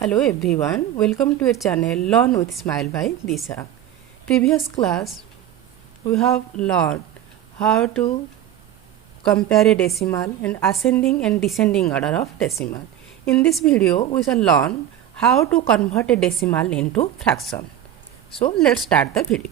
Hello everyone, welcome to your channel Learn with Smile by Disha. Previous class we have learned how to compare a decimal and ascending and descending order of decimal. In this video we shall learn how to convert a decimal into fraction. So let's start the video.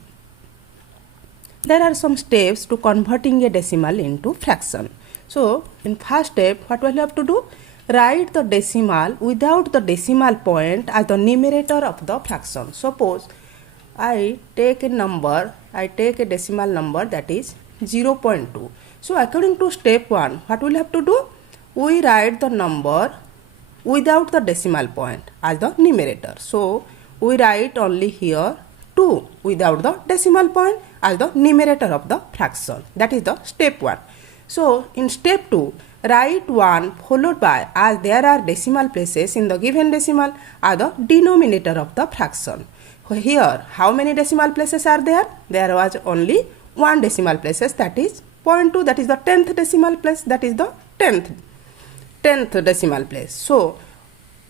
There are some steps to converting a decimal into fraction. So in first step what we will have to do? Write the decimal without the decimal point as the numerator of the fraction. Suppose I take a decimal number that is 0.2. So according to step 1, what we will have to do? We write the number without the decimal point as the numerator. So we write only here 2 without the decimal point as the numerator of the fraction. That is the step 1. So in step 2, write 1 followed by, as there are decimal places in the given decimal, are the denominator of the fraction. Here how many decimal places are there? There was only 1 decimal places, that is 0.2, that is the 10th decimal place, that is the 10th decimal place. So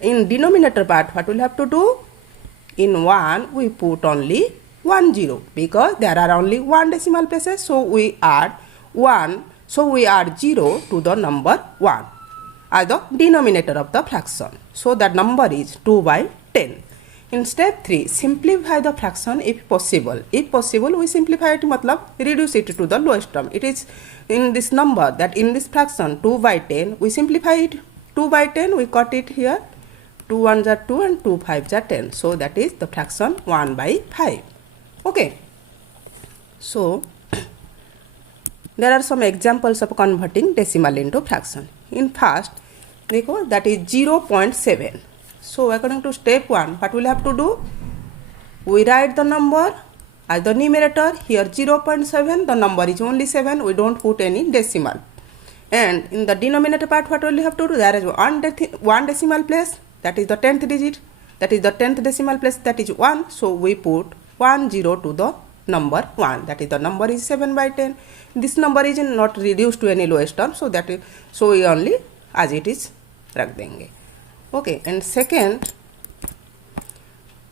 in denominator part what we'll have to do? In 1 we put only 10 because there are only 1 decimal places, so we add 1. So we add 0 to the number 1 as the denominator of the fraction. So that number is 2 by 10. In step 3, simplify the fraction if possible. If possible, we simplify it, matlab reduce it to the lowest term. It is in this number, that in this fraction 2 by 10, we simplify it. 2 by 10, we cut it here. 2 1s are 2 and 2 5s are 10. So that is the fraction 1 by 5. Okay. So there are some examples of converting decimal into fraction. In first, that is 0.7. So according to step 1, what we will have to do? We write the number as the numerator. Here 0.7, the number is only 7. We don't put any decimal. And in the denominator part, what will you have to do? There is one decimal place, that is the 10th digit. That is the 10th decimal place, that is 1. So we put 10 to the number 1, that is the number is 7 by 10. This number is not reduced to any lowest term, so that is, so we only as it is रख देंगे. Okay, and second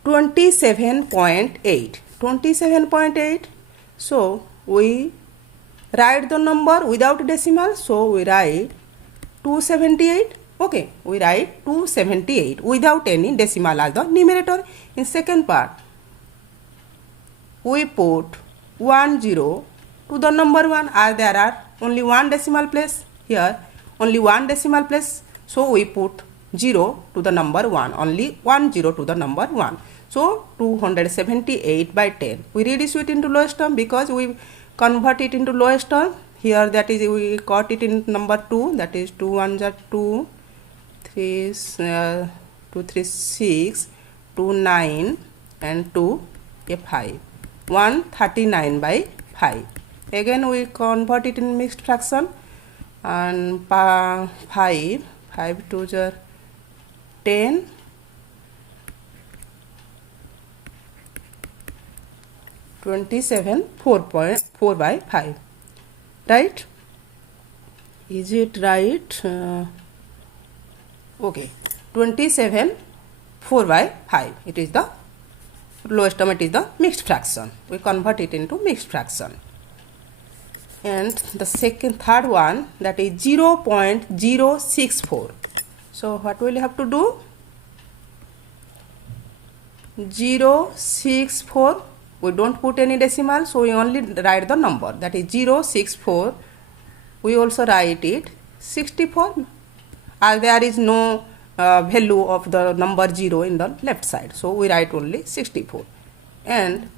27.8. So we write the number without decimal, so we write 278. Okay, we write 278 without any decimal as the numerator. In second part, we put 10 to the number 1, as there are only 1 decimal place here, only 1 decimal place, so we put 0 to the number 1, only 10 to the number 1. So 278 by 10. We reduce it into lowest term because we convert it into lowest term. Here that is, we got it in number 2, that is 2 1s are 2, 3 3 6, 2 9 and 2 a 5. 139 by 5. Again we convert it in mixed fraction, and 5 2s are 10, 27 4.4 by 5. Right? Is it right? Okay, 27 4 by 5. It is the lowest term, it is the mixed fraction. We convert it into mixed fraction. And the third one, that is 0.064. So what will you have to do? 0.64. We don't put any decimal, so we only write the number, that is 0.64. We also write it 64, as there is no value of the number 0 in the left side, so we write only 64. And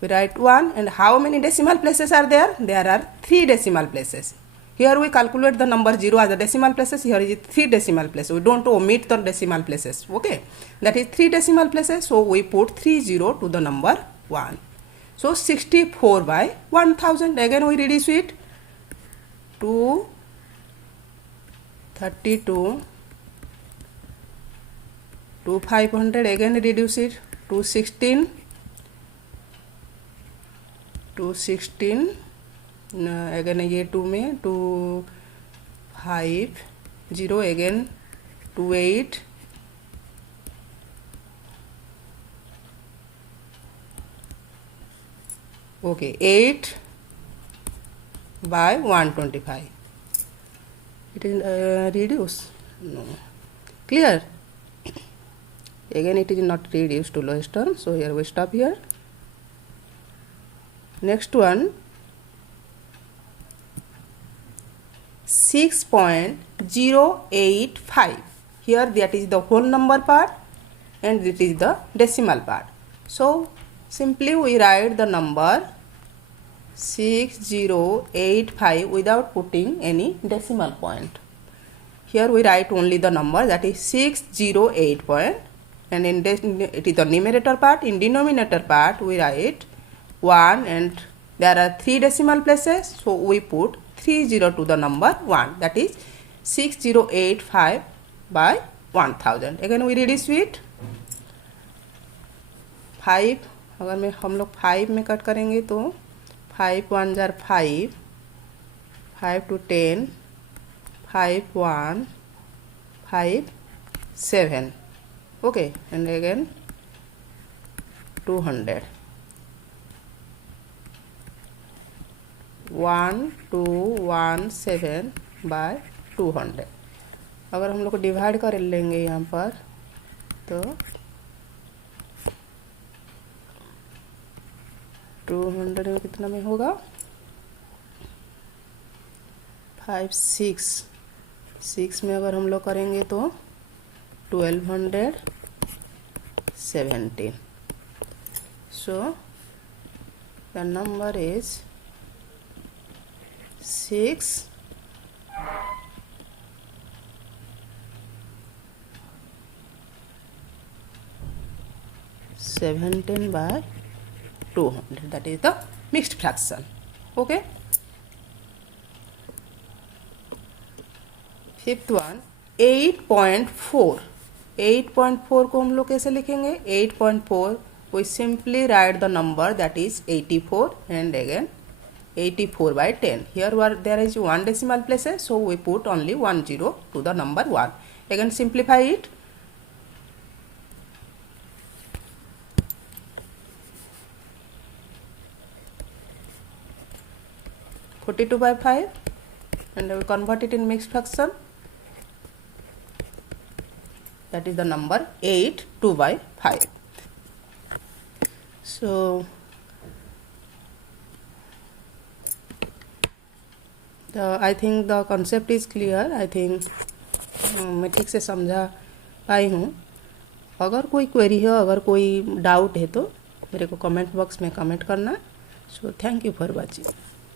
we write 1, and how many decimal places are there? There are 3 decimal places. Here we calculate the number 0 as the decimal places. Here is 3 decimal places. We don't omit the decimal places. Okay, that is 3 decimal places, so we put 30 to the number 1. So 64 by 1000. Again we reduce it to 32 to 500. Again reduce it to 16 to 16. Again ये 2 में 2 5 0 again 2 8 Okay, 8 by 125. It is reduced. No. Clear? Again it is not reduced to lowest term, so here we stop here. Next one, 6.085. Here that is the whole number part and it is the decimal part. So simply we write the number 6085 without putting any decimal point. Here we write only the number, that is 608 point, and it is the numerator part. In denominator part we write 1, and there are 3 decimal places, so we put 30 to the number 1, that is 6085 by 1000. Again we reduce it 5. अगर मैं हम लोग 5 में cut करेंगे तो 5 1 jar 5, 5 to 10, 5 1, 5 7. Okay, and again 200. 1217 by 200. अगर हम लोग को डिवाइड कर लेंगे यहाँ पर तो 200 में कितना में होगा 5 6 में अगर हम लोग करेंगे तो 1217. So the number is 6 17 by 200. That is the mixed fraction. Okay. Fifth one, 8.4. 8.4 को हम लोग कैसे लिखेंगे? 8.4 we simply write the number, that is 84, and again 84 by 10. Here there is 1 decimal places, so we put only 10 to the number 1. Again simplify it. 42 by 5, and we convert it in mixed fraction, that is the number 8 2 by 5. So I think the concept is clear. I think मैं ठीक से समझा पाई हूँ. अगर कोई query है, अगर कोई डाउट है तो मेरे को कमेंट बॉक्स में कमेंट करना. So thank you for watching.